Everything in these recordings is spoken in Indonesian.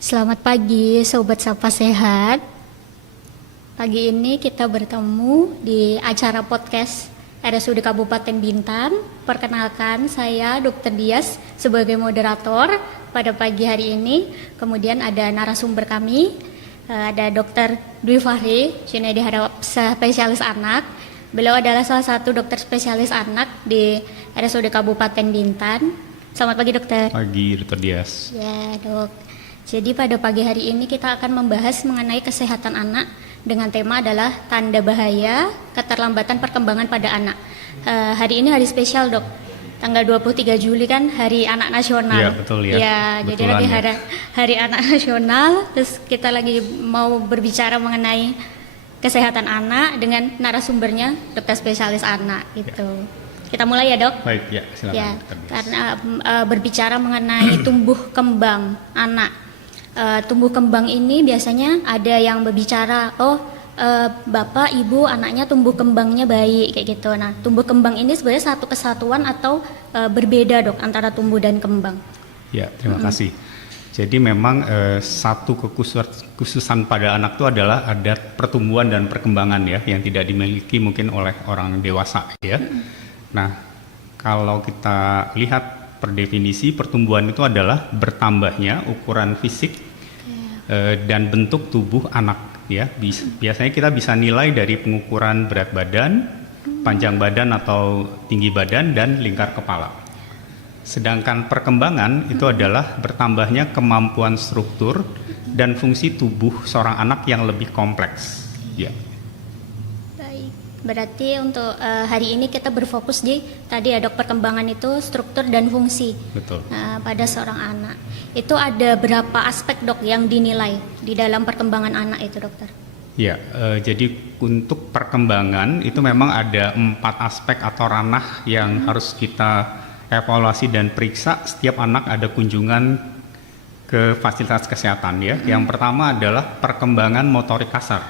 Selamat pagi, Sobat Sapa Sehat. Pagi ini kita bertemu di acara podcast RSUD Kabupaten Bintan. Perkenalkan, saya Dr. Dias sebagai moderator pada pagi hari ini. Kemudian ada narasumber kami, ada Dr. Dwi Fahri, Junaidi Harap, spesialis anak. Beliau adalah salah satu dokter spesialis anak di RSUD Kabupaten Bintan. Selamat pagi, dokter. Pagi, Dr. Dias. Ya, dok. Jadi pada pagi hari ini kita akan membahas mengenai kesehatan anak dengan tema adalah tanda bahaya keterlambatan perkembangan pada anak. Hari ini hari spesial, dok. Tanggal 23 Juli kan Hari Anak Nasional. Iya, betul ya. Ya, jadi lagi hari Anak Nasional. Terus kita lagi mau berbicara mengenai kesehatan anak dengan narasumbernya dokter spesialis anak gitu. Ya. Kita mulai ya, dok. Baik, ya, silakan. Ya, karena berbicara mengenai tumbuh kembang anak. Tumbuh kembang ini biasanya ada yang berbicara, bapak, ibu, anaknya tumbuh kembangnya baik kayak gitu. Nah, tumbuh kembang ini sebenarnya satu kesatuan atau berbeda, dok, antara tumbuh dan kembang? Ya, terima kasih. Jadi memang satu kekhususan pada anak itu adalah ada pertumbuhan dan perkembangan ya yang tidak dimiliki mungkin oleh orang dewasa ya. Nah, kalau kita lihat per definisi pertumbuhan itu adalah bertambahnya ukuran fisik dan bentuk tubuh anak ya. Biasanya kita bisa nilai dari pengukuran berat badan, panjang badan atau tinggi badan dan lingkar kepala. Sedangkan perkembangan itu adalah bertambahnya kemampuan struktur dan fungsi tubuh seorang anak yang lebih kompleks ya. Berarti untuk hari ini kita berfokus di tadi ya, dok, perkembangan itu struktur dan fungsi. Betul. Pada seorang anak. Itu ada berapa aspek, dok, yang dinilai di dalam perkembangan anak itu, dokter? Ya, jadi untuk perkembangan itu memang ada 4 aspek atau ranah yang harus kita evaluasi dan periksa setiap anak ada kunjungan ke fasilitas kesehatan ya. Yang pertama adalah perkembangan motorik kasar.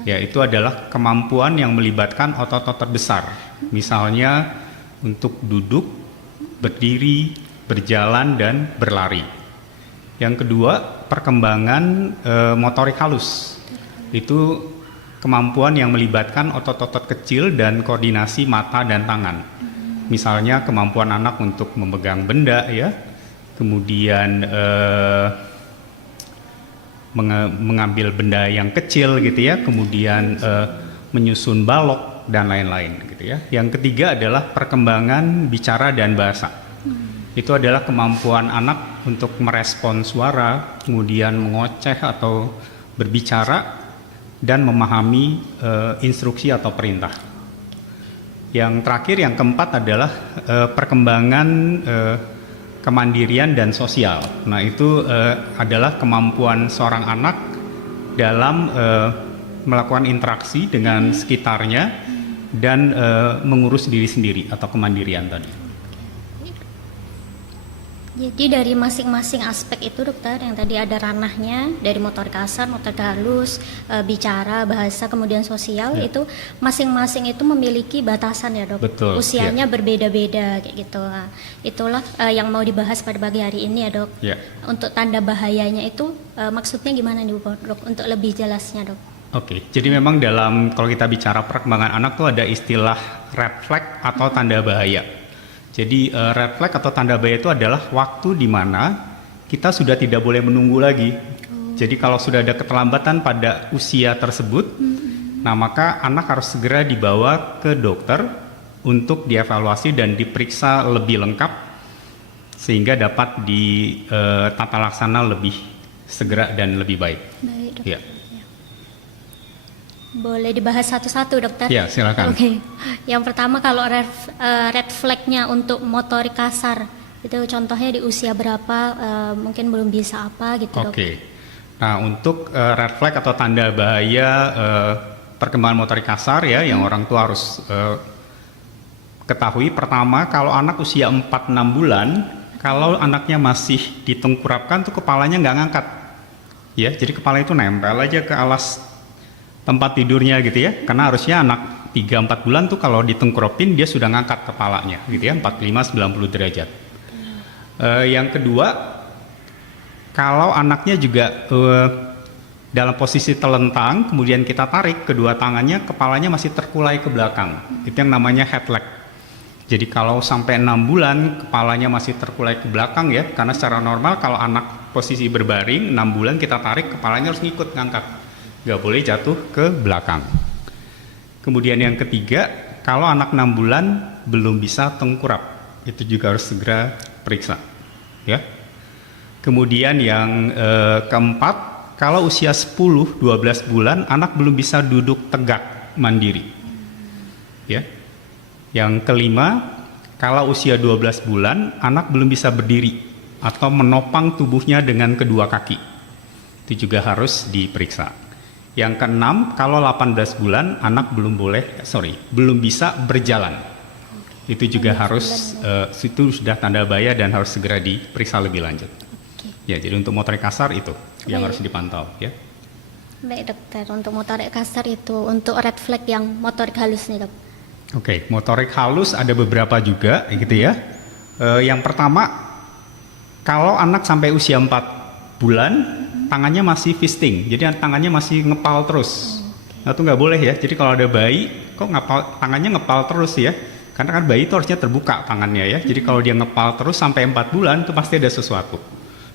Ya, itu adalah kemampuan yang melibatkan otot-otot besar. Misalnya untuk duduk, berdiri, berjalan, dan berlari. Yang kedua, perkembangan motorik halus. Itu kemampuan yang melibatkan otot-otot kecil dan koordinasi mata dan tangan. Misalnya kemampuan anak untuk memegang benda ya. Kemudian mengambil benda yang kecil gitu ya, kemudian menyusun balok dan lain-lain gitu ya. Yang ketiga adalah perkembangan bicara dan bahasa. Itu adalah kemampuan anak untuk merespon suara, kemudian mengoceh atau berbicara dan memahami instruksi atau perintah. Yang terakhir, yang keempat adalah perkembangan kemandirian dan sosial. Nah, itu adalah kemampuan seorang anak dalam melakukan interaksi dengan sekitarnya dan mengurus diri sendiri atau kemandirian tadi. Jadi dari masing-masing aspek itu, dokter, yang tadi ada ranahnya dari motorik kasar, motorik halus, bicara, bahasa, kemudian sosial, ya. Itu masing-masing itu memiliki batasan ya, dok. Betul, usianya ya. Berbeda-beda kayak gitu. Nah, itulah yang mau dibahas pada pagi hari ini ya, dok. Ya. Untuk tanda bahayanya itu maksudnya gimana nih, dok? Untuk lebih jelasnya, dok. Oke, jadi memang kalau kita bicara perkembangan anak tuh ada istilah red flag atau tanda bahaya. Jadi red flag atau tanda bahaya itu adalah waktu di mana kita sudah tidak boleh menunggu lagi. Jadi kalau sudah ada keterlambatan pada usia tersebut, nah maka anak harus segera dibawa ke dokter untuk dievaluasi dan diperiksa lebih lengkap sehingga dapat ditata laksana lebih segera dan lebih baik. Baik, dokter. Ya. Boleh dibahas satu-satu, dokter? Ya, silakan. Oke. Yang pertama, kalau red flag-nya untuk motorik kasar, itu contohnya di usia berapa, mungkin belum bisa apa gitu, dok? Oke. Nah, untuk red flag atau tanda bahaya perkembangan motorik kasar ya, yang orang tua harus ketahui. Pertama, kalau anak usia 4-6 bulan, kalau anaknya masih ditengkurapkan tuh kepalanya nggak ngangkat. Ya, jadi kepala itu nempel aja ke alas tempat tidurnya gitu ya, karena harusnya anak 3-4 bulan tuh kalau ditengkurapin dia sudah ngangkat kepalanya gitu ya, 45-90 derajat. Yang kedua, kalau anaknya juga dalam posisi telentang, kemudian kita tarik kedua tangannya, kepalanya masih terkulai ke belakang. Itu yang namanya head leg. Jadi kalau sampai 6 bulan, kepalanya masih terkulai ke belakang ya, karena secara normal kalau anak posisi berbaring, 6 bulan kita tarik, kepalanya harus ngikut ngangkat. Nggak boleh jatuh ke belakang. Kemudian yang ketiga, kalau anak 6 bulan belum bisa tengkurap, itu juga harus segera periksa. Ya. Kemudian yang keempat, kalau usia 10-12 bulan, anak belum bisa duduk tegak mandiri. Ya. Yang kelima, kalau usia 12 bulan, anak belum bisa berdiri atau menopang tubuhnya dengan kedua kaki. Itu juga harus diperiksa. Yang keenam, kalau 18 bulan, anak belum bisa berjalan. Itu juga harus, itu sudah tanda bahaya dan harus segera diperiksa lebih lanjut. Ya, jadi untuk motorik kasar itu yang harus dipantau ya. Baik dokter, untuk motorik kasar itu, untuk red flag yang motorik halus nih dok. Oke, motorik halus ada beberapa juga gitu ya. Yang pertama, kalau anak sampai usia 4 bulan, tangannya masih fisting, jadi tangannya masih ngepal terus. Nah itu nggak boleh ya, jadi kalau ada bayi, kok tangannya ngepal terus ya? Karena kan bayi itu harusnya terbuka tangannya ya, jadi kalau dia ngepal terus sampai 4 bulan, itu pasti ada sesuatu.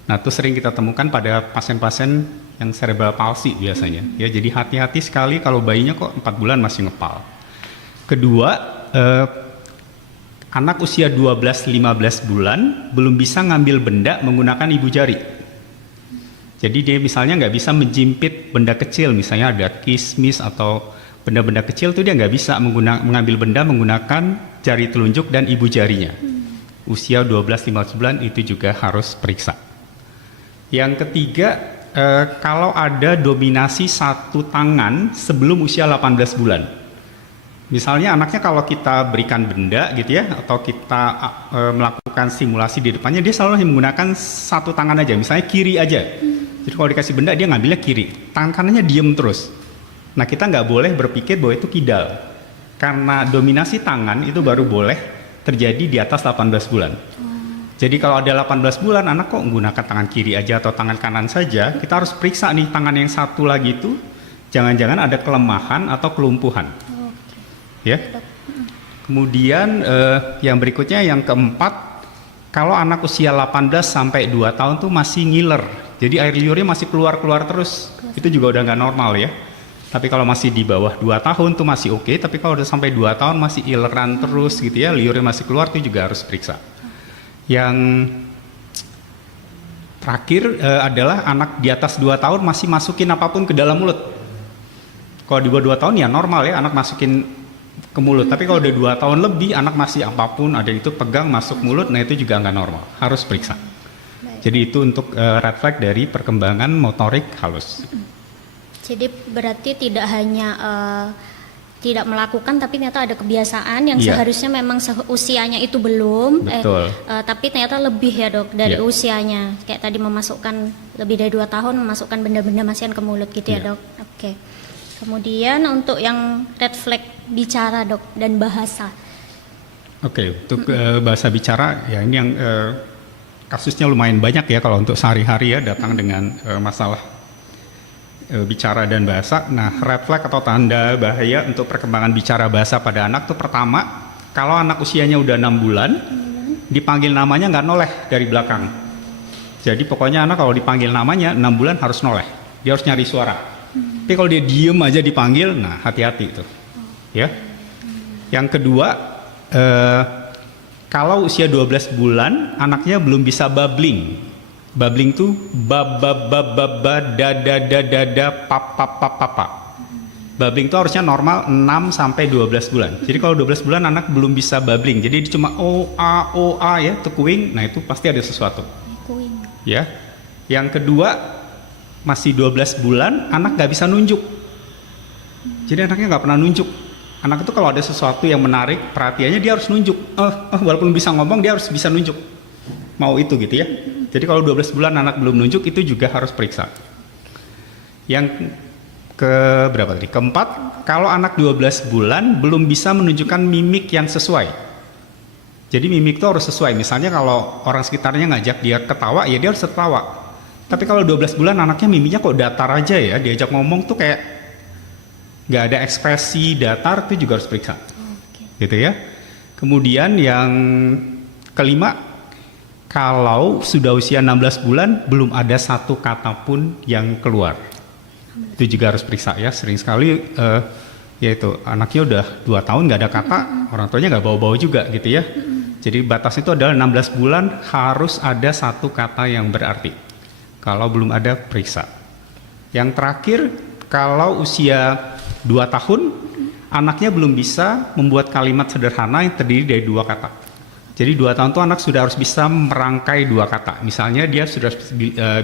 Nah, itu sering kita temukan pada pasien-pasien yang cerebral palsy biasanya. Ya, jadi hati-hati sekali kalau bayinya kok 4 bulan masih ngepal. Kedua, anak usia 12-15 bulan belum bisa ngambil benda menggunakan ibu jari. Jadi dia misalnya nggak bisa menjimpit benda kecil, misalnya ada kismis atau benda-benda kecil itu dia nggak bisa mengambil benda menggunakan jari telunjuk dan ibu jarinya. Usia 12-15 bulan itu juga harus periksa. Yang ketiga, kalau ada dominasi satu tangan sebelum usia 18 bulan. Misalnya anaknya kalau kita berikan benda gitu ya, atau kita melakukan stimulasi di depannya, dia selalu menggunakan satu tangan aja, misalnya kiri aja. Jadi kalau dikasih benda dia ngambilnya kiri, tangan kanannya diem terus. Nah kita nggak boleh berpikir bahwa itu kidal, karena dominasi tangan itu baru boleh terjadi di atas 18 bulan. Jadi kalau ada 18 bulan anak kok menggunakan tangan kiri aja atau tangan kanan saja, kita harus periksa nih tangan yang satu lagi itu jangan-jangan ada kelemahan atau kelumpuhan. Ya. Kemudian yang berikutnya yang keempat, kalau anak usia 18 sampai 2 tahun tuh masih ngiler. Jadi air liurnya masih keluar-keluar terus. Itu juga udah nggak normal ya. Tapi kalau masih di bawah 2 tahun tuh masih oke, tapi kalau udah sampai 2 tahun masih ileran terus gitu ya, liurnya masih keluar, itu juga harus periksa. Yang terakhir adalah anak di atas 2 tahun masih masukin apapun ke dalam mulut. Kalau di bawah 2 tahun ya normal ya, anak masukin ke mulut. Tapi kalau udah 2 tahun lebih, anak masih apapun ada itu pegang masuk mulut, nah itu juga nggak normal, harus periksa. Jadi itu untuk red flag dari perkembangan motorik halus. Jadi berarti tidak hanya tidak melakukan, tapi ternyata ada kebiasaan yang seharusnya memang usianya itu belum, tapi ternyata lebih ya dok dari usianya. Kayak tadi memasukkan lebih dari 2 tahun, memasukkan benda-benda masihan ke mulut gitu ya dok. Oke. Kemudian untuk yang red flag bicara dok dan bahasa. Oke, untuk bahasa bicara ya ini yang kasusnya lumayan banyak ya kalau untuk sehari-hari ya datang dengan masalah bicara dan bahasa. Nah, red flag atau tanda bahaya untuk perkembangan bicara bahasa pada anak tuh pertama, kalau anak usianya udah 6 bulan, dipanggil namanya nggak noleh dari belakang. Jadi pokoknya anak kalau dipanggil namanya 6 bulan harus noleh, dia harus nyari suara. Tapi kalau dia diem aja dipanggil, nah hati-hati itu. Ya. Yang kedua, kalau usia 12 bulan, anaknya belum bisa babbling. Babbling tuh bab da pap. Babbling tuh harusnya normal 6 sampai 12 bulan. Jadi kalau 12 bulan anak belum bisa babbling. Jadi dia cuma o a ya, tekuing. Nah, itu pasti ada sesuatu. Ya. Yang kedua, masih 12 bulan anak nggak bisa nunjuk. Jadi anaknya nggak pernah nunjuk. Anak itu kalau ada sesuatu yang menarik perhatiannya dia harus nunjuk. Walaupun bisa ngomong dia harus bisa nunjuk. Mau itu gitu ya. Jadi kalau 12 bulan anak belum nunjuk itu juga harus periksa. Yang berapa tadi? Keempat, kalau anak 12 bulan belum bisa menunjukkan mimik yang sesuai. Jadi mimik itu harus sesuai. Misalnya kalau orang sekitarnya ngajak dia ketawa, ya dia harus ketawa. Tapi kalau 12 bulan anaknya miminya kok datar aja ya, diajak ngomong tuh kayak nggak ada ekspresi, datar, itu juga harus periksa. Gitu ya. Kemudian yang kelima, kalau sudah usia 16 bulan belum ada satu kata pun yang keluar, itu juga harus periksa ya. Sering sekali yaitu anaknya udah 2 tahun nggak ada kata, orang tuanya nggak bawa-bawa juga gitu ya. Jadi batas itu adalah 16 bulan harus ada satu kata yang berarti. Kalau belum ada, periksa. Yang terakhir, kalau usia 2 tahun, anaknya belum bisa membuat kalimat sederhana yang terdiri dari 2 kata. Jadi 2 tahun itu anak sudah harus bisa merangkai 2 kata. Misalnya dia sudah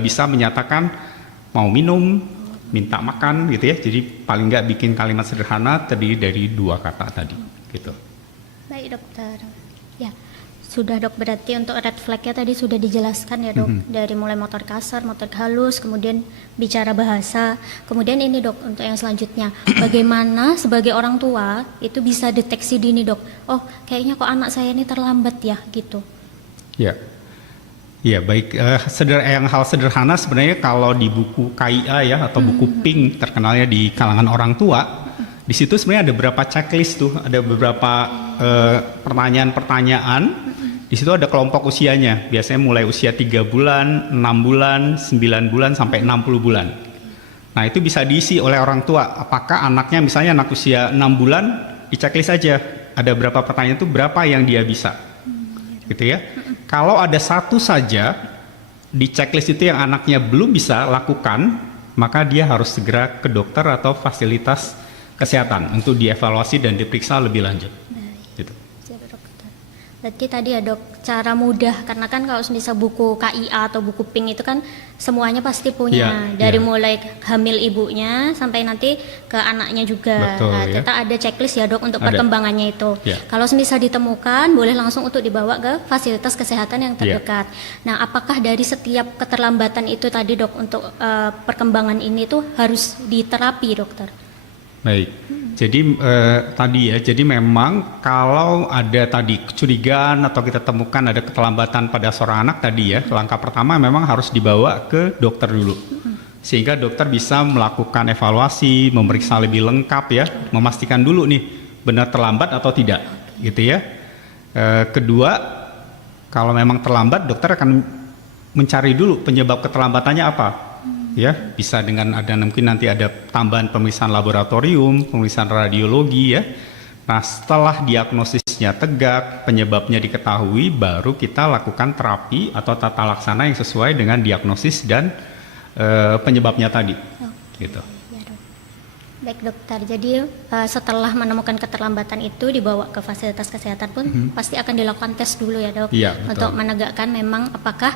bisa menyatakan mau minum, minta makan gitu ya. Jadi paling nggak bikin kalimat sederhana terdiri dari 2 kata tadi gitu. Baik dokter. Ya, sudah dok, berarti untuk red flag-nya tadi sudah dijelaskan ya dok, dari mulai motor kasar, motor halus, kemudian bicara bahasa, kemudian ini dok untuk yang selanjutnya, bagaimana sebagai orang tua itu bisa deteksi dini dok, oh kayaknya kok anak saya ini terlambat ya gitu. Ya, ya baik. Yang hal sederhana sebenarnya kalau di buku KIA ya atau buku PINK terkenalnya di kalangan orang tua, di situ sebenarnya ada beberapa checklist tuh, ada beberapa pertanyaan-pertanyaan. Di situ ada kelompok usianya, biasanya mulai usia 3 bulan, 6 bulan, 9 bulan, sampai 60 bulan. Nah itu bisa diisi oleh orang tua, apakah anaknya misalnya anak usia 6 bulan, di checklist aja, ada berapa pertanyaan itu, berapa yang dia bisa. Gitu ya. Kalau ada satu saja, di checklist itu yang anaknya belum bisa lakukan, maka dia harus segera ke dokter atau fasilitas kesehatan untuk dievaluasi dan diperiksa lebih lanjut. Gitu. Berarti tadi ya dok, cara mudah, karena kan kalau misal buku KIA atau buku PINK itu kan semuanya pasti punya, dari mulai hamil ibunya sampai nanti ke anaknya juga. Betul, nah, ya. kita ada checklist ya dok untuk perkembangannya itu. Kalau misal ditemukan, boleh langsung untuk dibawa ke fasilitas kesehatan yang terdekat. Nah, apakah dari setiap keterlambatan itu tadi dok untuk perkembangan ini tuh harus diterapi dokter? Baik, jadi tadi ya, jadi memang kalau ada tadi kecurigaan atau kita temukan ada keterlambatan pada seorang anak tadi ya, langkah pertama memang harus dibawa ke dokter dulu. Sehingga dokter bisa melakukan evaluasi, memeriksa lebih lengkap ya, memastikan dulu nih benar terlambat atau tidak, gitu ya. Kedua, kalau memang terlambat, dokter akan mencari dulu penyebab keterlambatannya apa. Ya, bisa dengan ada mungkin nanti ada tambahan pemeriksaan laboratorium, pemeriksaan radiologi ya. Nah, setelah diagnosisnya tegak, penyebabnya diketahui, baru kita lakukan terapi atau tata laksana yang sesuai dengan diagnosis dan penyebabnya tadi. Gitu. Baik dokter, jadi setelah menemukan keterlambatan itu dibawa ke fasilitas kesehatan pun pasti akan dilakukan tes dulu ya dok, untuk menegakkan memang apakah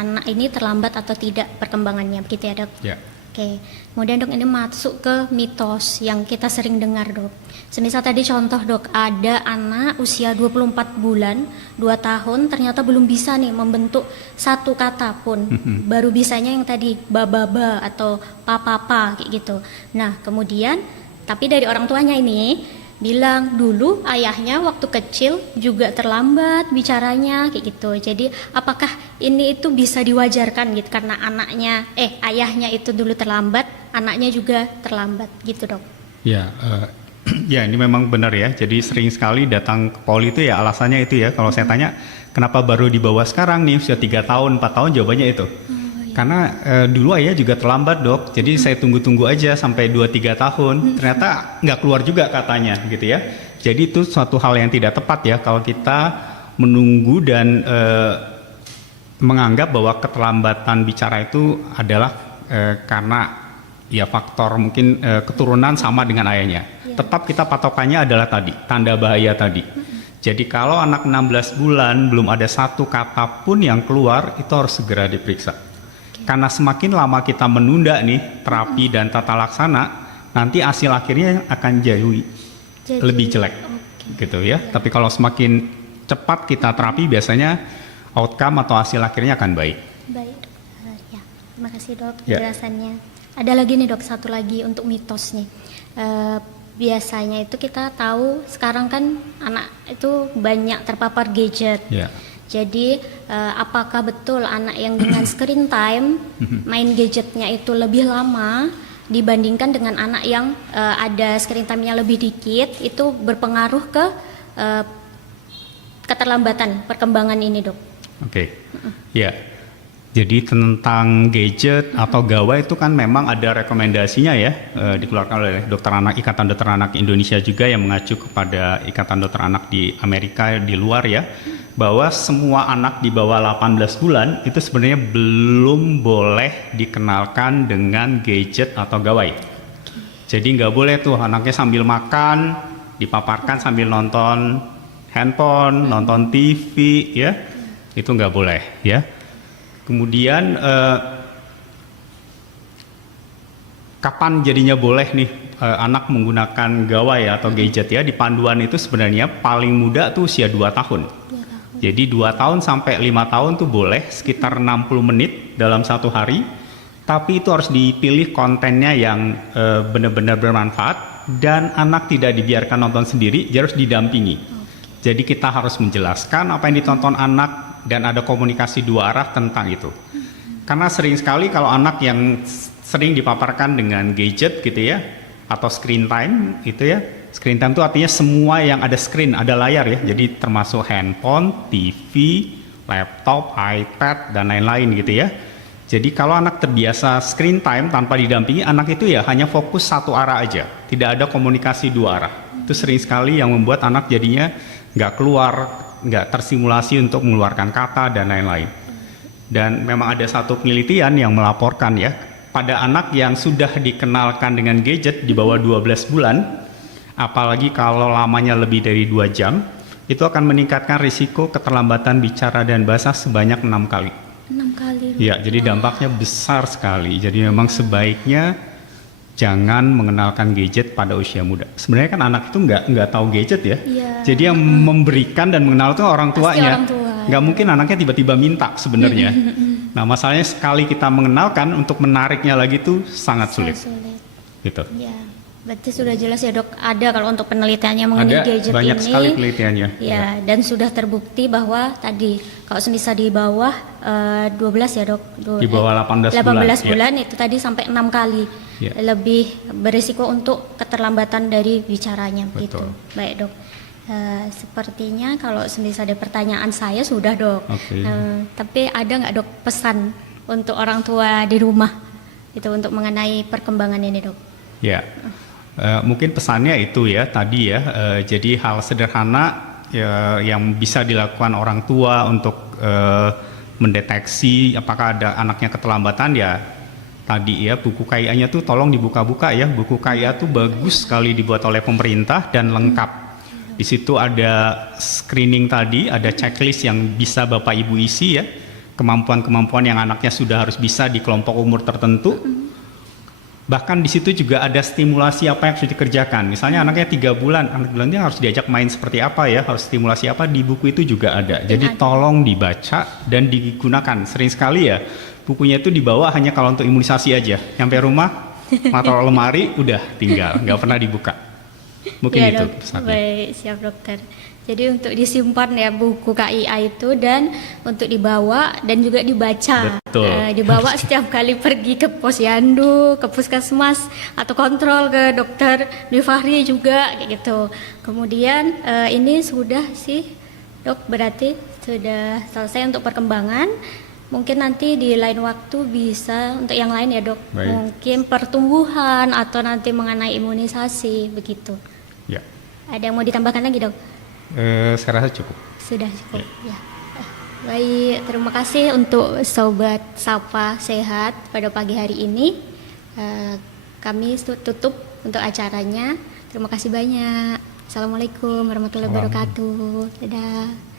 anak ini terlambat atau tidak perkembangannya, begitu ya dok? Ya. Oke, kemudian dok ini masuk ke mitos yang kita sering dengar dok. Semisal tadi contoh dok, ada anak usia 24 bulan, 2 tahun ternyata belum bisa nih membentuk satu kata pun. Baru bisanya yang tadi ba-ba-ba atau pa-pa-pa kayak gitu. Nah kemudian, tapi dari orang tuanya ini bilang dulu ayahnya waktu kecil juga terlambat bicaranya kayak gitu. Jadi apakah ini itu bisa diwajarkan gitu karena anaknya ayahnya itu dulu terlambat, anaknya juga terlambat gitu dok? Ya, ya ini memang benar ya. Jadi sering sekali datang ke poli itu ya alasannya itu ya. Kalau saya tanya kenapa baru dibawa sekarang nih usia 3 tahun, 4 tahun, jawabannya itu. Karena dulu ayah juga terlambat dok, jadi saya tunggu-tunggu aja sampai 2-3 tahun, ternyata nggak keluar juga katanya gitu ya. Jadi itu suatu hal yang tidak tepat ya kalau kita menunggu dan menganggap bahwa keterlambatan bicara itu adalah karena ya faktor mungkin keturunan sama dengan ayahnya. Tetap kita patokannya adalah tadi, tanda bahaya tadi. Jadi kalau anak 16 bulan belum ada satu kata pun yang keluar, itu harus segera diperiksa. Karena semakin lama kita menunda nih terapi dan tata laksana, nanti hasil akhirnya akan lebih jelek, gitu ya. Tapi kalau semakin cepat kita terapi, biasanya outcome atau hasil akhirnya akan baik. Baik, ya. Terima kasih dok penjelasannya. Ada lagi nih dok, satu lagi untuk mitos nih. Biasanya itu kita tahu sekarang kan anak itu banyak terpapar gadget. Jadi apakah betul anak yang dengan screen time main gadgetnya itu lebih lama dibandingkan dengan anak yang ada screen time-nya lebih dikit, itu berpengaruh ke keterlambatan perkembangan ini, Dok? Oke. Ya. Jadi tentang gadget atau gawai itu kan memang ada rekomendasinya ya, dikeluarkan oleh Dokter Anak, Ikatan Dokter Anak Indonesia juga yang mengacu kepada Ikatan Dokter Anak di Amerika di luar ya, bahwa semua anak di bawah 18 bulan itu sebenarnya belum boleh dikenalkan dengan gadget atau gawai. Jadi nggak boleh tuh anaknya sambil makan dipaparkan sambil nonton handphone, nonton TV ya, itu nggak boleh ya. Kemudian kapan jadinya boleh nih anak menggunakan gawai atau gadget ya, di panduan itu sebenarnya paling muda tuh usia 2 tahun. Jadi 2 tahun sampai 5 tahun tuh boleh sekitar 60 menit dalam satu hari, tapi itu harus dipilih kontennya yang benar-benar bermanfaat dan anak tidak dibiarkan nonton sendiri, dia harus didampingi. Jadi kita harus menjelaskan apa yang ditonton anak dan ada komunikasi dua arah tentang itu. Karena sering sekali kalau anak yang sering dipaparkan dengan gadget gitu ya, atau screen time itu ya, screen time itu artinya semua yang ada screen, ada layar ya, jadi termasuk handphone, TV, laptop, iPad, dan lain-lain gitu ya. Jadi kalau anak terbiasa screen time tanpa didampingi, anak itu ya hanya fokus satu arah aja, tidak ada komunikasi dua arah. Itu sering sekali yang membuat anak jadinya nggak keluar, nggak tersimulasi untuk mengeluarkan kata dan lain-lain. Dan memang ada satu penelitian yang melaporkan ya, pada anak yang sudah dikenalkan dengan gadget di bawah 12 bulan, apalagi kalau lamanya lebih dari 2 jam, itu akan meningkatkan risiko keterlambatan bicara dan bahasa sebanyak 6 kali. 6 kali. Ya, jadi dampaknya besar sekali. Jadi memang sebaiknya jangan mengenalkan gadget pada usia muda. Sebenarnya kan anak itu nggak tahu gadget ya. Iya. Jadi yang memberikan dan mengenal itu orang tuanya. Orang tua. Nggak mungkin anaknya tiba-tiba minta sebenarnya. Nah, masalahnya sekali kita mengenalkan, untuk menariknya lagi tuh sangat sulit. Gitu. Ya, berarti sudah jelas ya, Dok. Ada kalau untuk penelitiannya mengenai gadget ini. Banyak sekali penelitiannya. Ya, dan sudah terbukti bahwa tadi kalau bisa di bawah 12 ya, Dok. Di bawah 18 bulan itu tadi sampai 6 kali. Ya. Lebih berisiko untuk keterlambatan dari bicaranya. Begitu. Baik, Dok. Sepertinya kalau semisal ada pertanyaan saya sudah, Dok. Okay. Tapi ada nggak, Dok, pesan untuk orang tua di rumah itu untuk mengenai perkembangan ini, Dok? Ya, mungkin pesannya itu ya tadi ya. Jadi hal sederhana yang bisa dilakukan orang tua untuk mendeteksi apakah ada anaknya keterlambatan ya. Tadi ya, buku KIA-nya tuh tolong dibuka-buka ya. Buku KIA tuh bagus sekali dibuat oleh pemerintah dan lengkap. Di situ ada screening tadi, ada checklist yang bisa Bapak Ibu isi ya. Kemampuan-kemampuan yang anaknya sudah harus bisa di kelompok umur tertentu. Bahkan di situ juga ada stimulasi apa yang harus dikerjakan. Misalnya anaknya 3 bulan, anak bulannya harus diajak main seperti apa ya, harus stimulasi apa, di buku itu juga ada. Jadi tolong dibaca dan digunakan. Sering sekali ya, bukunya itu dibawa hanya kalau untuk imunisasi aja. Sampai rumah, taruh lemari, udah tinggal, nggak pernah dibuka. Mungkin ya, itu pesannya. Baik, siap, Dokter. Jadi untuk disimpan ya buku KIA itu dan untuk dibawa dan juga dibaca. Betul. Dibawa setiap kali pergi ke posyandu, ke puskesmas atau kontrol ke dokter Dwi Fahri juga kayak gitu. Kemudian ini sudah sih, Dok, berarti sudah selesai untuk perkembangan. Mungkin nanti di lain waktu bisa untuk yang lain ya, Dok. Baik. Mungkin pertumbuhan atau nanti mengenai imunisasi begitu. Ya. Ada yang mau ditambahkan lagi, Dok? Saya rasa cukup. Sudah cukup ya. Baik, terima kasih untuk Sobat Sapa Sehat pada pagi hari ini. Kami tutup untuk acaranya. Terima kasih banyak. Assalamualaikum warahmatullahi wabarakatuh. Dadah.